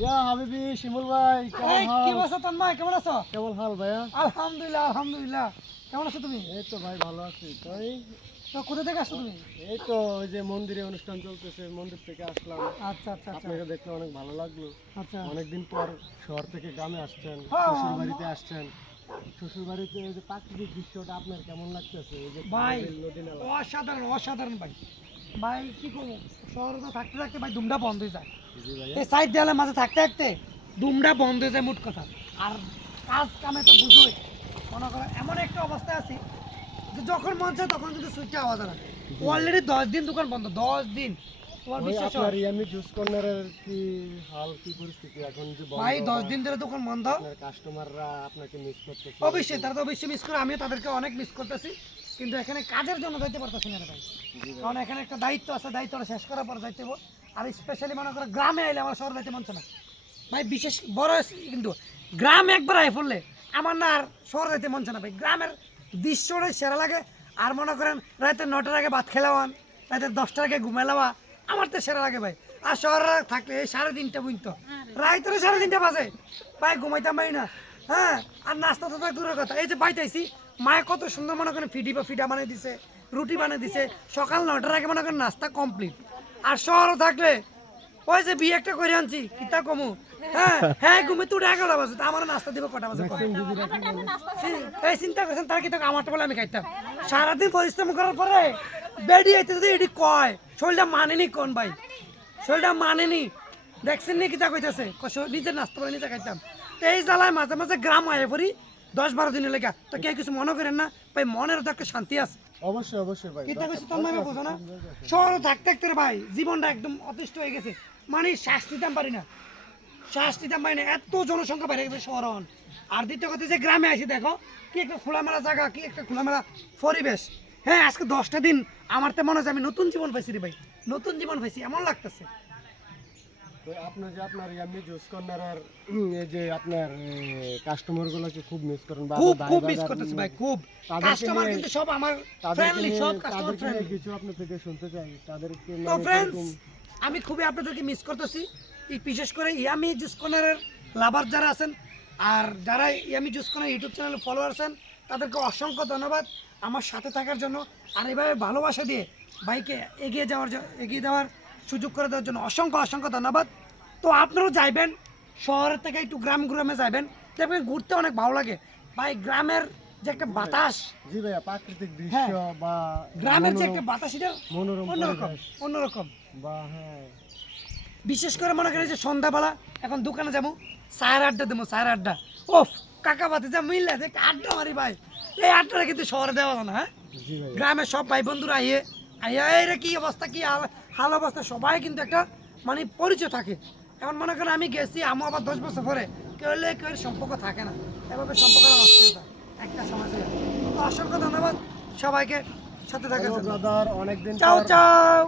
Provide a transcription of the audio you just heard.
ইয়া হাবিবি শিমুল ভাই কেমন এই, কি অবস্থা তন্ময় কেমন আছো? কেমন হাল ভাইয়া? আলহামদুলিল্লাহ আলহামদুলিল্লাহ। কেমন আছো তুমি? এই তো ভাই ভালো আছি। তাই? তো কোথা থেকে আসছো তুমি? এই তো ওই যে মন্দিরে অনুষ্ঠান চলতেছে মন্দির থেকে আসলাম। আচ্ছা আচ্ছা আচ্ছা। আপনাকে দেখতে অনেক ভালো লাগল। আচ্ছা। অনেকদিন পর শহর থেকে গ্রামে আসছেন হ্যাঁ। শ্বশুর বাড়িতে আসছেন। শ্বশুর বাড়িতে যে প্রাকৃতিক দৃশ্যটা আপনার কেমন লাগতেছে? ভাই অসাধারণ অসাধারণ ভাই। ভাই কি করব? শহরে তো থাকতে থাকতে ভাই দুমটা বন্ধ হয়ে যায়। এই সাইড দেওয়ালের মাঝে থাকতে থাকতে দুমটা বন্ধ হয়ে যায় মোট কথা। আর কাজ কামে তো বুঝোই। মনে করো এমন একটা অবস্থায় আছি যে যখন মন চায় তখন কিন্তু সুইচটা আওয়াজ অলরেডি দশ দিন দোকান বন্ধ দশ দিন। তোমার বিশ্বাস হয়? ইয়ামি জুস কর্নারের কি হাল কি পরিস্থিতি? এখন যে ভাই দশ বা দিন ধরে দোকান বন্ধ। আপনার কাস্টমাররা আপনাকে মিস করতেছে। অবশ্যই তারা তো অবশ্যই মিস করে আমিও তাদেরকে অনেক মিস করতেছি। কিন্তু এখানে কাজের জন্য যাইতে পারতেছি না ভাই। কারণ এখানে একটা দায়িত্ব আছে, দায়িত্বটা শেষ করার পর যাইতে আর স্পেশালি মনে করো গ্রামে আইলে আমার শহর যাইতে মনছে না। ভাই, বিশেষ বড় কিন্তু গ্রাম একবার আই পড়লে আমার না আর শহর যাইতে মনছে না ভাই। গ্রামের দৃশ্যটাই সেরা লাগে। আর মনে করেন রাতে নটার আগে ভাত খেলাওয়ান রাতে দশটার আগে ঘুমাইলাওয়া আমার তো সেরা লাগে ভাই। আর শহরে থাকলে এই সাড়ে তিনটা বুঝত রাইতে সাড়ে তিনটা বাজে। ভাই, ঘুমাইতাম পারি না। হ্যাঁ আর নাস্তা তো দূরের কথা। এই যে বাইতাইছি মায়ে কত সুন্দর মনে করেন ফিডি বা ফিডা বানিয়ে দিছে রুটি বানিয়ে দিছে। সকাল নটার আগে মনে করেন নাস্তা কমপ্লিট আর শহরে থাকলে ওই যে বিয়ে একটা করে আনছি কিতা কমু? হ্যাঁ হ্যাঁ ঘুমে তুই এগারোটা বাজে আমার নাস্তা দিব কটা বাজে? এই চিন্তা করছেন তার কিতা আমারটা বলে আমি খাইতাম। সারাদিন পরিশ্রম করার পরে বেডি আইতে যদি এটি কয় শরীরটা মানেনি কোন ভাই? শরীরটা মানেনি। দেখছেন নি কিতা কইতেছে? নিজের নাস্তা করে নিজে খাইতাম। তো এই জ্বালায় মাঝে মাঝে গ্রাম আয়ে পড়ি দশ বারো দিনের লেগা। তো কেউ কিছু মনে করেন না? ভাই মনের তো একটা শান্তি আছে। অবশ্যই অবশ্যই ভাই। কিতা কইছি তোমরা বোঝো না? শহরে থাকতে থাকতে ভাই জীবনটা একদম অতিষ্ঠ হয়ে গেছে। মানে শ্বাস নিতাম পারি না। শ্বাস নিতাম পারি না। এত জনসংখ্যা বেড়ে গেছে শহর আর দ্বিতীয় কথা যে গ্রামে আসি দেখো কি একটা খোলামেলা জায়গা কি একটা খোলামেলা পরিবেশ। হ্যাঁ আজকে দশটা দিন আমার তো মনে হয় আমি নতুন জীবন পাইছি রে ভাই। নতুন জীবন পাইছি এমন লাগতেছে। তো আপনার যে আপনার ইয়ামি জুস কর্নারের এই যে আপনার কাস্টমার গুলোকে খুব মিস করেন খুব খুব মিস করতেছি ভাই খুব। কাস্টমার কিন্তু সব আমার ফ্রেন্ডলি সব কাস্টমার ফ্রেন্ডলি কিছু আপনার থেকে শুনতে চাই। তাদেরকে তো মানে ফ্রেন্ডস আমি খুবই আপনাদেরকে মিস করতেছি। এই বিশেষ করে ইয়ামি জুস কর্নারের লাভার যারা আছেন আর যারা ইয়ামি জুস কর্নার ইউটিউব চ্যানেলে ফলোয়ার আছেন তাদেরকে অসংখ্য ধন্যবাদ আমার সাথে থাকার জন্য। আর এভাবে ভালোবাসা দিয়ে বাইকে এগিয়ে যাওয়ার এগিয়ে যাওয়ার সুযোগ করে দেওয়ার জন্য অসংখ্য অসংখ্য ধন্যবাদ। তো আপনারাও যাইবেন শহরের থেকে একটু গ্রাম গ্রামে যাবেন দেখবেন ঘুরতে অনেক ভালো লাগে। ভাই গ্রামের যে একটা বাতাস জি ভাইয়া প্রাকৃতিক দৃশ্য হ্যাঁ। বা গ্রামের যে একটা বাতাস এটা অন্যরকম অন্যরকম। বা হ্যাঁ। বিশেষ করে মনে করেন যে সন্ধ্যাবেলা এখন দোকানে যাব চায়ের আড্ডা দেবো চায়ের আড্ডা। ওফ কাকা বাতি যা মিললে একটা আড্ডা মারি ভাই। এই আড্ডাটা কিন্তু শহরে দেওয়া না হ্যাঁ? গ্রামের সব ভাই বন্ধুরা আইয়ে আইয়া এই রে কি অবস্থা কি হাল- অবস্থা? সবাই কিন্তু একটা মানে পরিচয় থাকে। এখন মনে করেন আমি গেছি আমার আবার দশ বছর পরে। কেউ হলে কেউ এর সম্পর্ক থাকে না। এভাবে সম্পর্ক একটা সমাজে। অসংখ্য ধন্যবাদ সবাইকে সাথে থাকে চাও চাও।